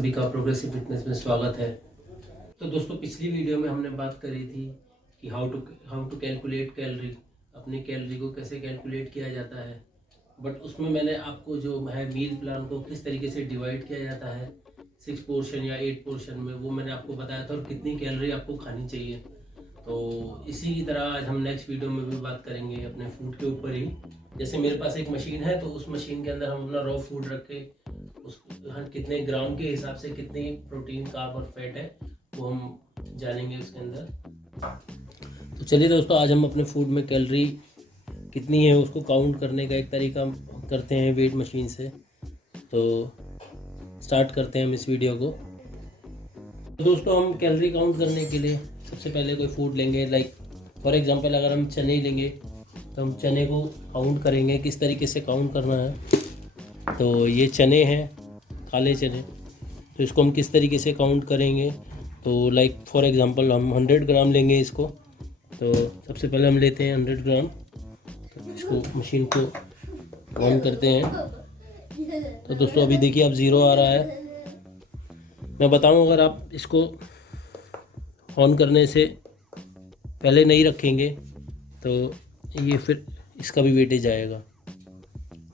सभी का progressive fitness में स्वागत है। तो दोस्तों, पिछली वीडियो में हमने बात करी थी कि हाउ टू कैलकुलेट कैलोरी, अपनी कैलोरी को कैसे कैलकुलेट किया जाता है। बट उसमें मैंने आपको जो है मील प्लान को किस तरीके से डिवाइड किया जाता है 6 पोर्शन या 8 पोर्शन में, वो मैंने आपको बताया था और कितनी कैलोरी आपको खानी चाहिए। तो इसी की तरह आज हम नेक्स्ट वीडियो में भी बात करेंगे अपने फूड के ऊपर ही। जैसे मेरे पास एक मशीन है, तो उस मशीन के अंदर हम अपना रॉ फूड रख के उस कितने ग्राम के हिसाब से कितनी प्रोटीन, कार्ब और फैट है वो हम जानेंगे उसके अंदर। तो चलिए दोस्तों, आज हम अपने फूड में कैलोरी कितनी है उसको काउंट करने का एक तरीका करते हैं वेट मशीन से। तो स्टार्ट करते हैं हम इस वीडियो को। तो दोस्तों, हम कैलोरी काउंट करने के लिए सबसे पहले कोई फूड लेंगे। लाइक फॉर एग्जांपल अगर हम चने लेंगे तो हम चने को काउंट करेंगे। किस तरीके से काउंट करना है, तो ये चने हैं, काले चने, तो इसको हम किस तरीके से काउंट करेंगे। तो लाइक फॉर एग्जांपल हम 100 ग्राम लेंगे इसको। तो सबसे पहले हम लेते हैं 100 ग्राम, तो इसको मशीन को ऑन करते हैं। तो दोस्तों अभी देखिए अब 0 आ रहा है। मैं बताऊं, अगर आप इसको ऑन करने से पहले नहीं रखेंगे तो ये फिर इसका भी वेटेज आएगा।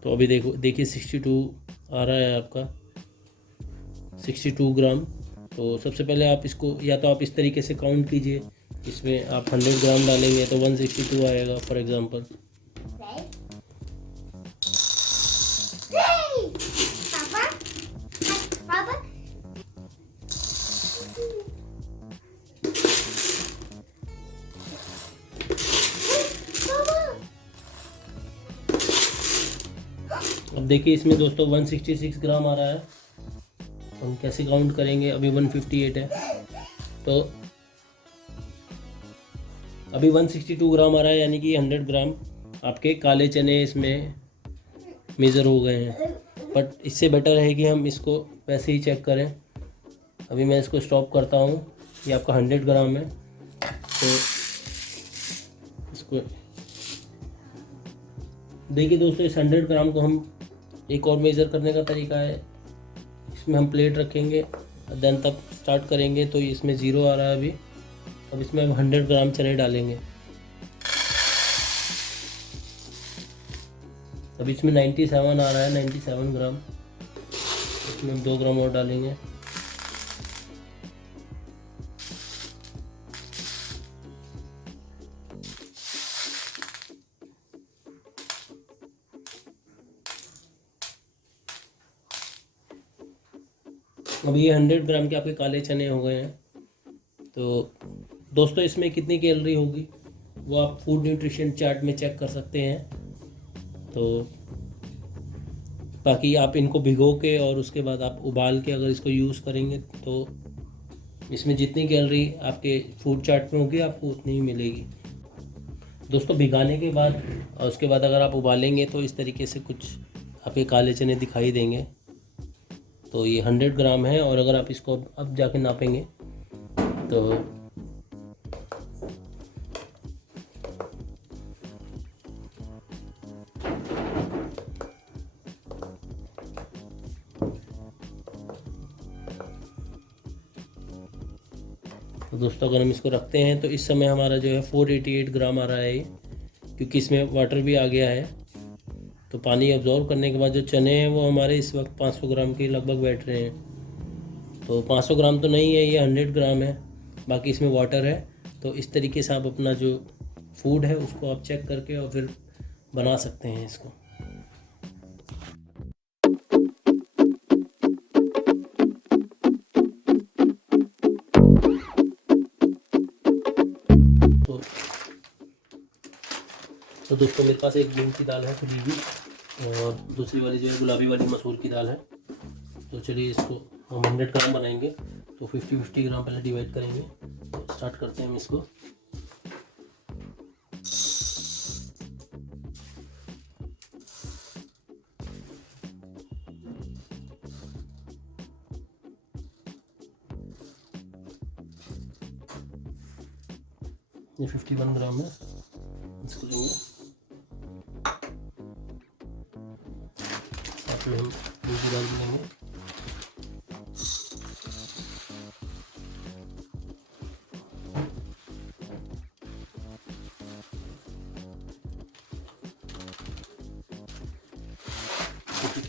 तो अभी देखिए 62 आ रहा है आपका, 62 ग्राम। तो सबसे पहले आप इसको या तो आप इस तरीके से काउंट कीजिए, इसमें आप 100 ग्राम डालेंगे तो 162 आएगा फॉर एग्जांपल। अब देखिए इसमें दोस्तों 166 ग्राम आ रहा है। हम कैसे काउंट करेंगे, अभी 158 है तो अभी 162 ग्राम आ रहा है, यानी कि 100 ग्राम आपके काले चने इसमें मेज़र हो गए हैं। बट इससे बेटर है कि हम इसको वैसे ही चेक करें। अभी मैं इसको स्टॉप करता हूँ। ये आपका 100 ग्राम है, तो इसको देखिए दोस्तों, इस 100 ग्राम को हम एक और मेज़र करने का तरीका है। इसमें हम प्लेट रखेंगे, देन तब स्टार्ट करेंगे तो इसमें 0 आ रहा है अभी। अब इसमें हम 100 ग्राम चने डालेंगे। अब इसमें 97 आ रहा है, 97 ग्राम। इसमें हम 2 ग्राम और डालेंगे। अब ये 100 ग्राम के आपके काले चने हो गए हैं। तो दोस्तों, इसमें कितनी कैलोरी होगी वो आप फूड न्यूट्रिशन चार्ट में चेक कर सकते हैं। तो बाकी आप इनको भिगो के और उसके बाद आप उबाल के अगर इसको यूज़ करेंगे तो इसमें जितनी कैलोरी आपके फूड चार्ट में होगी आपको उतनी ही मिलेगी। दोस्तों, भिगाने के बाद और उसके बाद अगर आप उबालेंगे तो इस तरीके से कुछ आपके काले चने दिखाई देंगे। तो ये 100 ग्राम है, और अगर आप इसको अब जाके नापेंगे तो दोस्तों अगर हम इसको रखते हैं तो इस समय हमारा जो है 488 ग्राम आ रहा है ये, क्योंकि इसमें वाटर भी आ गया है। तो पानी अब्जॉर्व करने के बाद जो चने हैं वो हमारे इस वक्त 500 ग्राम के लगभग बैठ रहे हैं। तो 500 ग्राम तो नहीं है, ये 100 ग्राम है, बाकी इसमें वाटर है। तो इस तरीके से आप अपना जो फूड है उसको आप चेक करके और फिर बना सकते हैं इसको। तो दोस्तों, मेरे पास एक मूंग की दाल है थोड़ी भी, और दूसरी वाली जो है गुलाबी वाली मसूर की दाल है। तो चलिए इसको हम 100 ग्राम बनाएंगे, तो 50-50 ग्राम पहले डिवाइड करेंगे। स्टार्ट करते हैं हम इसको। ये 51 ग्राम है, इसको लेंगे। साथ में हम मूंग की दाल भी लेंगे।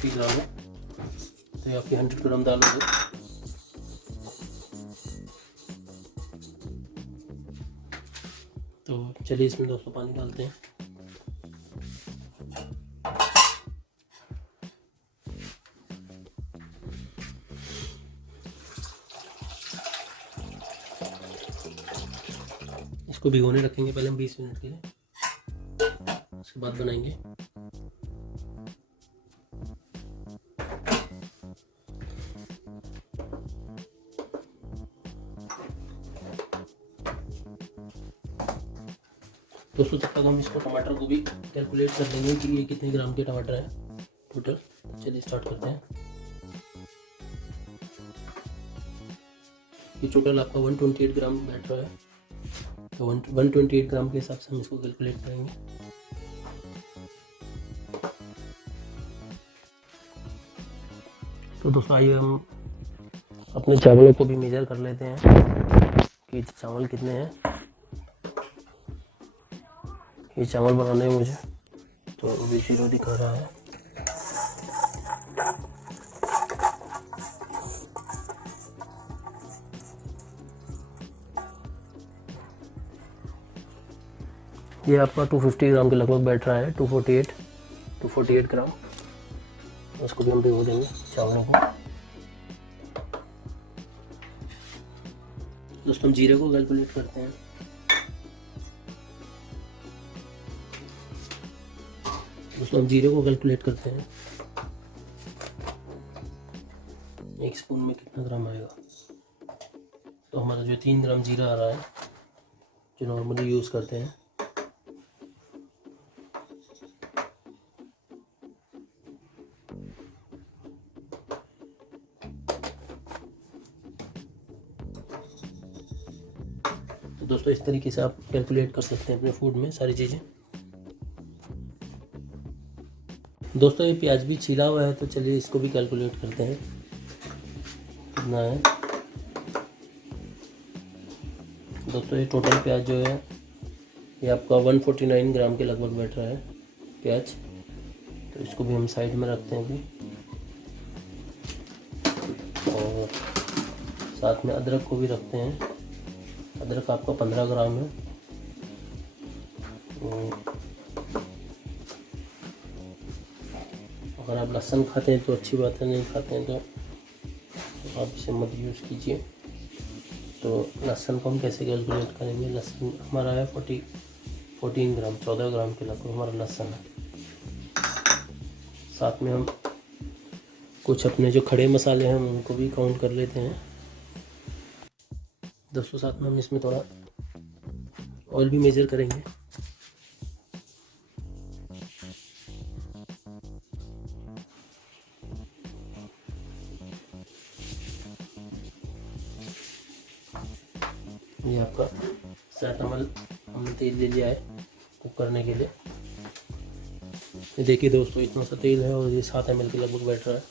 150 ग्राम है, तो ये आपकी 100 ग्राम दाल हो गई। तो चलिए इसमें दोस्तों पानी डालते हैं। इसको भिगोने रखेंगे पहले हम 20 मिनट के लिए, उसके बाद बनाएंगे। दोस्तों तब तक हम इसको टमाटर को भी कैलकुलेट कर लेंगे कि ये कितने ग्राम के टमाटर है टोटल। चलिए स्टार्ट करते हैं। ये टोटल आपका 128 ग्राम बैठ रहा है, तो 128 ग्राम के हिसाब से हम इसको कैलकुलेट करेंगे। तो दोस्तों आइए हम अपने चावलों को भी मेजर कर लेते हैं कि चावल कितने हैं। ये चावल बनाने हैं मुझे, तो अभी 0 दिखा रहा है। ये आपका 250 ग्राम के लगभग बैठ रहा है, 248 ग्राम। उसको भी हम भिगो देंगे चावलों को। दोस्तों हम जीरे को कैलकुलेट करते हैं। एक स्पून में कितना ग्राम आएगा, तो हमारा जो 3 ग्राम जीरा आ रहा है, जो नॉर्मली यूज़ करते हैं। तो दोस्तों इस तरीके से आप कैलकुलेट कर सकते हैं अपने फूड में सारी चीज़ें। दोस्तों ये प्याज भी छिला हुआ है, तो चलिए इसको भी कैलकुलेट करते हैं कितना है। दोस्तों ये टोटल प्याज जो है ये आपका 149 ग्राम के लगभग बैठ रहा है प्याज। तो इसको भी हम साइड में रखते हैं अभी। और साथ में अदरक को भी रखते हैं। अदरक आपका 15 ग्राम है। अगर आप लहसुन खाते हैं तो अच्छी बात है, नहीं खाते हैं तो आप इसे मत यूज़ कीजिए। तो लहसुन को हम कैसे कैलकुलेट करेंगे। लहसुन हमारा है 14 ग्राम, 14 ग्राम के लगभग हमारा लहसुन है। साथ में हम कुछ अपने जो खड़े मसाले हैं उनको भी काउंट कर लेते हैं। दोस्तों साथ में हम इसमें थोड़ा ऑयल भी मेजर करेंगे। ये आपका 7 ml हमने तेल ले लिया है कुक करने के लिए। ये देखिए दोस्तों इतना सा तेल है और ये 7 ml के लगभग बैठ रहा है।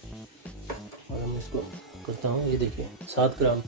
और मैं इसको करता हूँ, ये देखिए 7 ग्राम।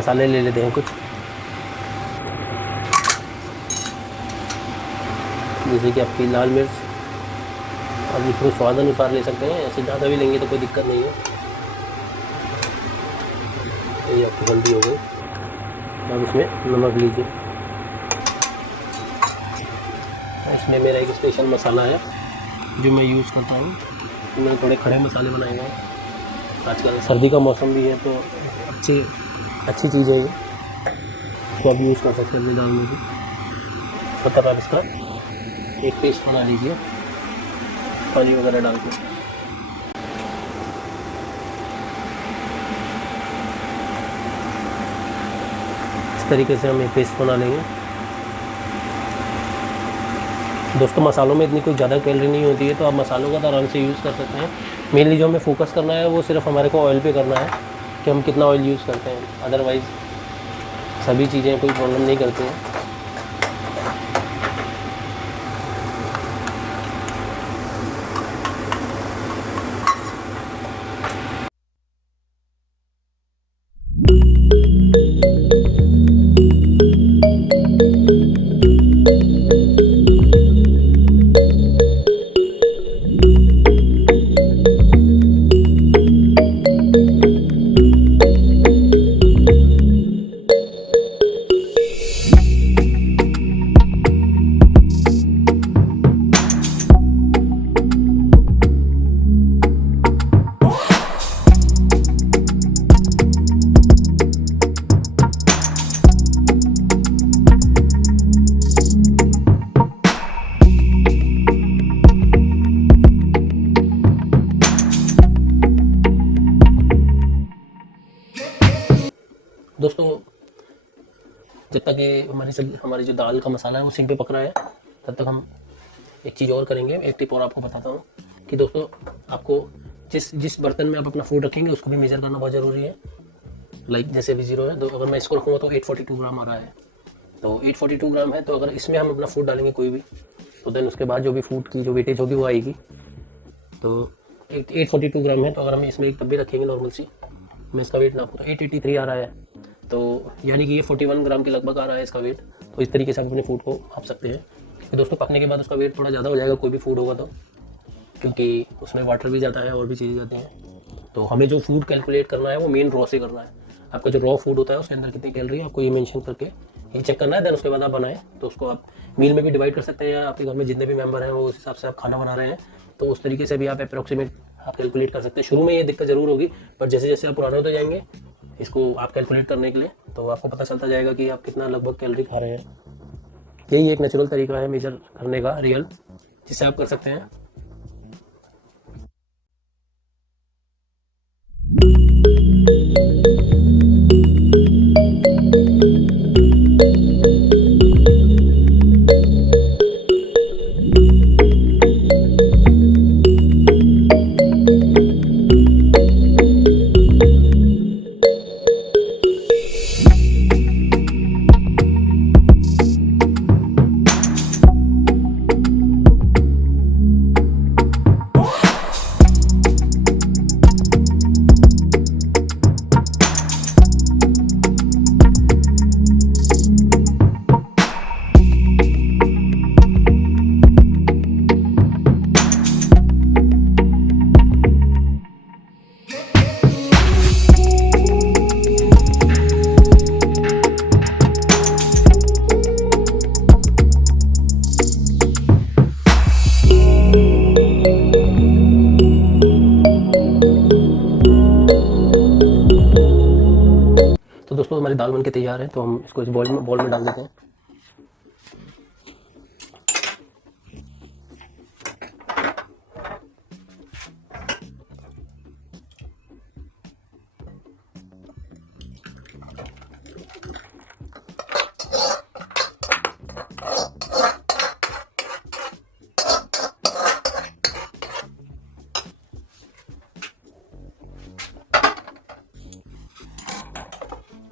मसाले ले लेते हैं कुछ, जैसे कि आपकी लाल मिर्च, आप इसको स्वाद अनुसार ले सकते हैं, ऐसे ज़्यादा भी लेंगे तो कोई दिक्कत नहीं है। तो ये आपकी हल्दी हो गई, अब इसमें नमक लीजिए। इसमें मेरा एक स्पेशल मसाला है जो मैं यूज़ करता हूँ, तो मैंने थोड़े खड़े मसाले बनाए हुए हैं। आजकल सर्दी का मौसम भी है तो अच्छी चीज़ है ये, इसको आप यूज़ कर सकते हैं अपनी दाल में भी। तो तब आप इसका एक पेस्ट बना लीजिए पानी वगैरह डाल के। इस तरीके से हम एक पेस्ट बना लेंगे। दोस्तों मसालों में इतनी कोई ज़्यादा कैलोरी नहीं होती है, तो आप मसालों का तो आराम से यूज़ कर सकते हैं। मेनली जो हमें फोकस करना है वो सिर्फ हमारे को ऑयल पे करना है कि हम कितना ऑयल यूज़ करते हैं, अदरवाइज़ सभी चीज़ें कोई प्रॉब्लम नहीं करती हैं। दोस्तों जब तक ये हमारी जो दाल का मसाला है वो सिंक पे पक रहा है, तब तक हम एक चीज़ और करेंगे। एक टिप और आपको बताता हूँ कि दोस्तों आपको जिस बर्तन में आप अपना फूड रखेंगे उसको भी मेज़र करना बहुत ज़रूरी है। लाइक जैसे अभी 0 है, तो अगर मैं इसको रखूँगा तो 842 ग्राम आ रहा है, तो 842 ग्राम है। तो अगर इसमें हम अपना फूड डालेंगे कोई भी, तो देन उसके बाद जो भी फूड की जो वेटेज होगी वो आएगी। तो 842 ग्राम है, तो अगर हम इसमें एक डब्बी रखेंगे नॉर्मल सी, मैं इसका वेट नापूँ तो 883 आ रहा है, तो यानी कि ये 41 ग्राम के लगभग आ रहा है इसका वेट। तो इस तरीके से आप अपने फूड को माप सकते हैं। तो दोस्तों पकने के बाद उसका वेट थोड़ा ज़्यादा हो जाएगा कोई भी फूड होगा तो, क्योंकि उसमें वाटर भी जाता है और भी चीज़ें जाती हैं। तो हमें जो फूड कैलकुलेट करना है वो मेन रॉ से करना है। आपका जो रॉ फूड होता है उसके अंदर कितनी कैलोरी है आपको ये मेंशन करके ये चेक करना है। देन उसके बाद आप बनाएं, तो उसको आप मील में भी डिवाइड कर सकते हैं, या आपके घर में जितने भी मेंबर हैं वो उस हिसाब से आप खाना बना रहे हैं, तो उस तरीके से भी आप अप्रोक्सीमेट आप कैलकुलेट कर सकते हैं। शुरू में ये दिक्कत ज़रूर होगी, पर जैसे जैसे आप पुराने होते जाएंगे इसको आप कैलकुलेट करने के लिए, तो आपको पता चलता जाएगा कि आप कितना लगभग कैलोरी खा रहे हैं। यही एक नेचुरल तरीका है मेजर करने का, रियल, जिससे आप कर सकते हैं। तो दोस्तों हमारी दाल बनके तैयार है, तो हम इसको इस बॉल में डाल देते हैं।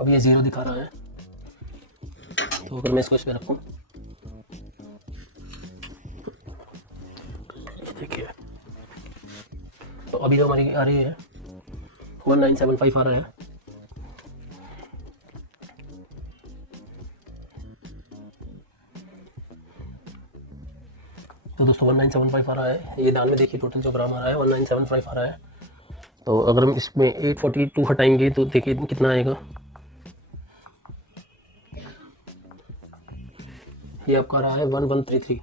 अब ये 0 दिखा रहा है, तो अगर मैं इसको इसमें रखूं, देखिए तो अभी जो हमारी आ रही है 1975 आ रहा है। तो दोस्तों 1975 आ रहा है, ये दाल में देखिए टोटल जो ग्राम आ रहा है 1975 आ रहा है। तो अगर हम इसमें 842 हटाएंगे तो देखिए कितना आएगा, ये आपका आ रहा है 1133,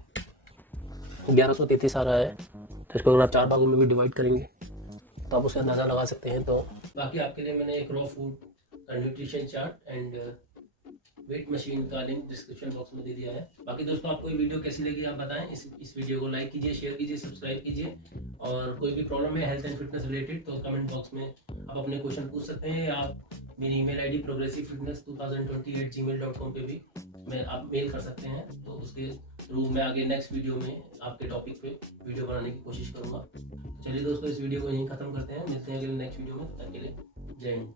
1133 आ रहा है। तो इसको अगर आप 4 भागों में भी डिवाइड करेंगे तो आप उससे अंदाज़ा लगा सकते हैं। तो बाकी आपके लिए मैंने एक रॉ फूड का nutrition chart and weight machine का लिंक डिस्क्रिप्शन बॉक्स में दे दिया है। बाकी दोस्तों आपको ये वीडियो कैसी लगी आप बताएं, इस वीडियो को लाइक कीजिए, शेयर कीजिए, सब्सक्राइब कीजिए। और कोई भी प्रॉब्लम है हेल्थ एंड फिटनेस रिलेटेड तो कमेंट बॉक्स में आप अपने क्वेश्चन पूछ सकते हैं, या आप मेरी ईमेल आईडी progressivefitness2020@gmail.com पे भी आप मेल कर सकते हैं। तो उसके थ्रू मैं आगे नेक्स्ट वीडियो में आपके टॉपिक पे वीडियो बनाने की कोशिश करूँगा। चलिए दोस्तों इस वीडियो को यहीं ख़त्म करते हैं, मिलते हैं अगले नेक्स्ट वीडियो में, तब तक के लिए जय हिंद।